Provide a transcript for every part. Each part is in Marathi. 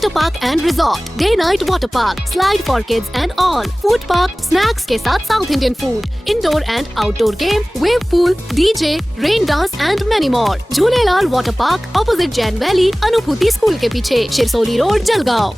water park and resort day night water park slide for kids and all food park snacks के साथ South Indian food indoor and outdoor game wave pool DJ rain dance and many more Jhulelal water park opposite Jain Valley Anubhuti School के पीछे शिरसोली रोड जलगांव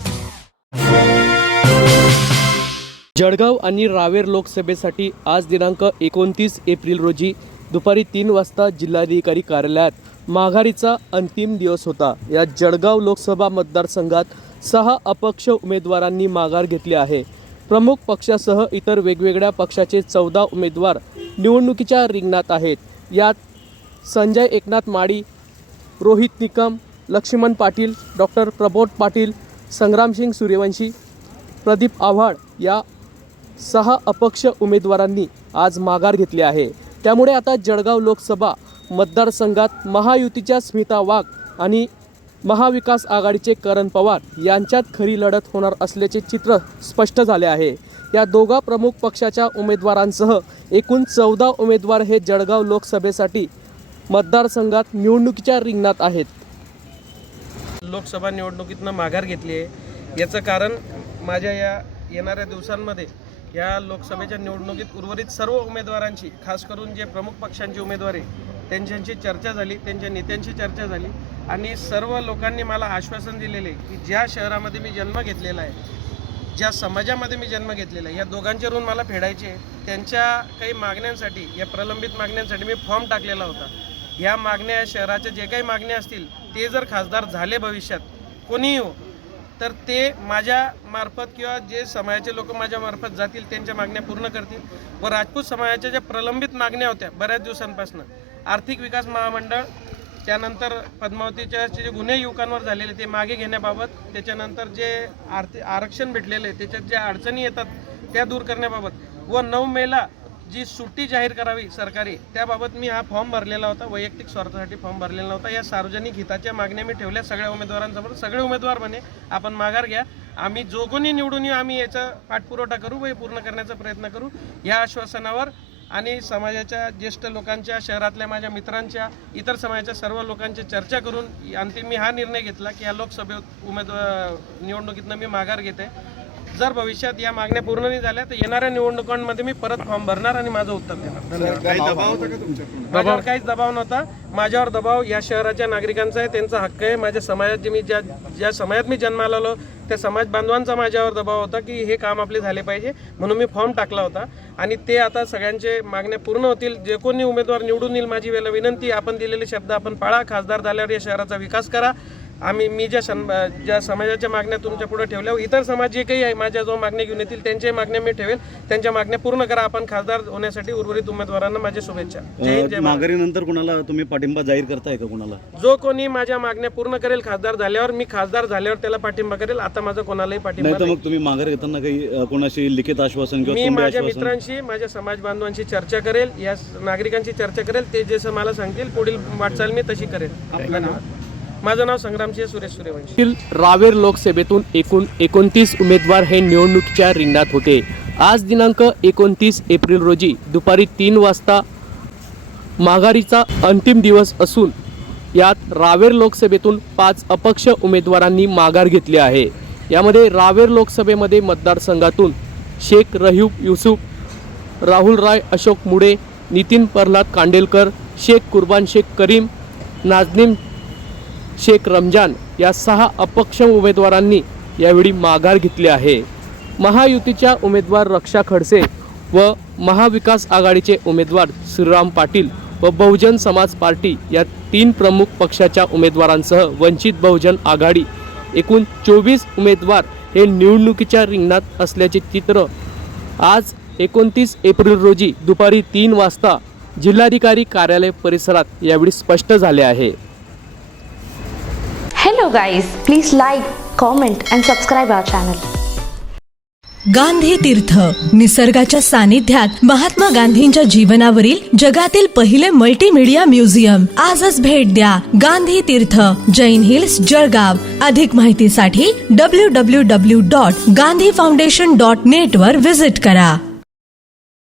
जळगाव आणि रावेर लोकसभेसाठी आज दिनांक एकोणतीस एप्रिल रोजी दुपारी तीन वाजता जिल्हाधिकारी कार्यालयात माघारीचा अंतिम दिवस होता. या जळगाव लोकसभा मतदारसंघात सहा अपक्ष उमेदवारांनी माघार घेतली आहे. प्रमुख पक्षासह इतर वेगवेगळ्या पक्षाचे चौदा उमेदवार निवडणुकीच्या रिंगणात आहेत. यात संजय एकनाथ माडी रोहित निकम लक्ष्मण पाटील डॉक्टर प्रबोध पाटील संग्रामसिंग सूर्यवंशी प्रदीप आव्हाड या सहा अपक्ष उमेदवारांनी आज माघार घेतली आहे. त्यामुळे आता जळगाव लोकसभा मतदारसंघात महायुतीच्या स्मिता वाघ आणि महाविकास आघाडीचे करण पवार यांच्यात खरी लढत होणार असल्याचे चित्र स्पष्ट झाले आहे. या दोघा प्रमुख पक्षाच्या उमेदवारांसह एकूण चौदा उमेदवार हे जळगाव लोकसभेसाठी मतदारसंघात निवडणुकीच्या रिंगणात आहेत. लोकसभा निवडणुकीतनं माघार घेतली आहे. याचं कारण माझ्या या येणाऱ्या दिवसांमध्ये या लोकसभेच्या निवडणुकीत उर्वरित सर्व उमेदवारांची खास करून जे प्रमुख पक्षांची उमेदवार आहे त्यांच्याशी चर्चा झाली त्यांच्या नेत्यांशी चर्चा झाली आणि सर्व लोकांनी मला आश्वासन दिलेले की ज्या शहरामध्ये मी जन्म घेतलेला आहे ज्या समाजामध्ये मी जन्म घेतलेला आहे या दोघांचे ऋण मला फेडायचे त्यांच्या काही मागण्यांसाठी या प्रलंबित मागण्यांसाठी मी फॉर्म टाकलेला होता. या मागण्या या शहराच्या जे काही मागण्या असतील ते जर खासदार झाले भविष्यात कोणीही हो तर ते माझ्या मार्फत किंवा जे समाजाचे लोक माझ्या मार्फत जातील त्यांच्या मागण्या पूर्ण करतील. व राजपूत समाजाच्या ज्या प्रलंबित मागण्या होत्या बऱ्याच दिवसांपासून आर्थिक विकास महामंडळ त्यानंतर पद्मावतीच्या जे गुन्हे युवकांवर झालेले ते मागे घेण्याबाबत त्याच्यानंतर जे आर्थिक आरक्षण भेटलेले त्याच्यात ज्या अडचणी येतात त्या दूर करण्याबाबत. व नऊ मेला जी सुट्टी जाहीर करावी सरकारी त्याबाबत मी हा फॉर्म भरलेला होता वैयक्तिक स्वार्थासाठी फॉर्म भरलेला होता. या सार्वजनिक हिताच्या मागण्या मी ठेवल्या सगळ्या उमेदवारांसमोर. सगळे उमेदवार म्हणे आपण माघार घ्या. आम्ही जो कोणी निवडून येऊ आम्ही याचा पाठपुरवठा करू व हे पूर्ण करण्याचा प्रयत्न करू. या आश्वासनावर आणि समाजाच्या ज्येष्ठ लोकांच्या शहरातल्या माझ्या मित्रांच्या इतर समाजाच्या सर्व लोकांची चर्चा करून अंतिम मी हा निर्णय घेतला की या लोकसभेत उमेदवार निवडणुकीतनं मी माघार घेते. जर भविष्यात या मागण्या पूर्ण नाही झाल्या तर येणाऱ्या निवडणुकांमध्ये मी परत फॉर्म भरणार आणि माझं उत्तर देणार. माझ्यावर काहीच दबाव नव्हता. माझ्यावर दबाव या शहराच्या नागरिकांचा आहे त्यांचा हक्क आहे. माझ्या समाजात जे मी ज्या ज्या समाजात मी जन्माला आलो त्या समाज बांधवांचा माझ्यावर दबाव होता की हे काम आपले झाले पाहिजे म्हणून मी फॉर्म टाकला होता. आणि ते आता सगळ्यांचे मागण्या पूर्ण होतील. जे कोणी उमेदवार निवडून येईल माझी वेळेला विनंती आपण दिलेले शब्द आपण पाळा. खासदार झाल्यावर या शहराचा विकास करा. आम्ही मी ज्या सन ज्या समाजाच्या मागण्या तुमच्यापुढे ठेवल्या इतर समाज जे काही आहे. माझ्या जो मागण्या घेऊन येतील त्यांच्याही मागण्या मी ठेवेल. त्यांच्या मागण्या पूर्ण करा. आपण खासदार होण्यासाठी उर्वरित उमेदवारांना माझ्या शुभेच्छा. जय जय महाराष्ट्र. माघारीनंतर कुणाला तुम्ही पाठिंबा जाहीर करताय का कुणाला? जो कोणी माझ्या मागण्या पूर्ण करेल खासदार झाल्यावर मी खासदार झाल्यावर त्याला पाठिंबा करेल. आता माझा कोणालाही पाठिंबा नाही. मग तुम्ही माघार घेताना काही कोणाशी लिखित आश्वासन किंवा मी तोंडी माझ्या आश्वासन? मित्रांशी माझ्या समाज बांधवांशी चर्चा करेल. या नागरिकांशी चर्चा करेल. ते जसं मला सांगतील पुढील वाटचाल मी तशी करेल. धन्यवाद माझं नाव संग्रामसिंह सुरेश सूर्यवंशी. रावेर लोकसभेतून एकूण एकोणतीस उमेदवार हे निवडणुकीच्या रिंगणात होते. आज दिनांक एकोणतीस एप्रिल रोजी दुपारी तीन वाजता माघारीचा अंतिम दिवस असून यात रावेर लोकसभेतून पाच अपक्ष उमेदवारांनी माघार घेतली आहे. यामध्ये रावेर लोकसभेमध्ये मतदारसंघातून शेख रहीब युसुफ राहुल राय अशोक मुडे नितीन प्रल्हाद कांडेलकर शेख कुर्बान शेख करीम नाजनीम शेख रमजान या सहा अपक्ष उमेदवारांनी यावेळी माघार घेतली आहे. महायुतीच्या उमेदवार रक्षा खडसे व महाविकास आघाडीचे उमेदवार श्रीराम पाटील व बहुजन समाज पार्टी या तीन प्रमुख पक्षाच्या उमेदवारांसह वंचित बहुजन आघाडी एकूण चोवीस उमेदवार हे निवडणुकीच्या रिंगणात असल्याचे चित्र आज एकोणतीस एप्रिल रोजी दुपारी तीन वाजता जिल्हाधिकारी कार्यालय परिसरात यावेळी स्पष्ट झाले आहे. Hello guys, please like, comment and subscribe our channel. Gandhi Teerth निसर्गाच्या सानिध्यात महात्मा गांधींच्या जीवनावरील जगातील पहिले मल्टीमीडिया म्युझियम आजच भेट द्या गांधी तीर्थ जैन हिल्स जळगाव. अधिक माहितीसाठी W W W dot Gandhi foundation dot net वर विजिट करा.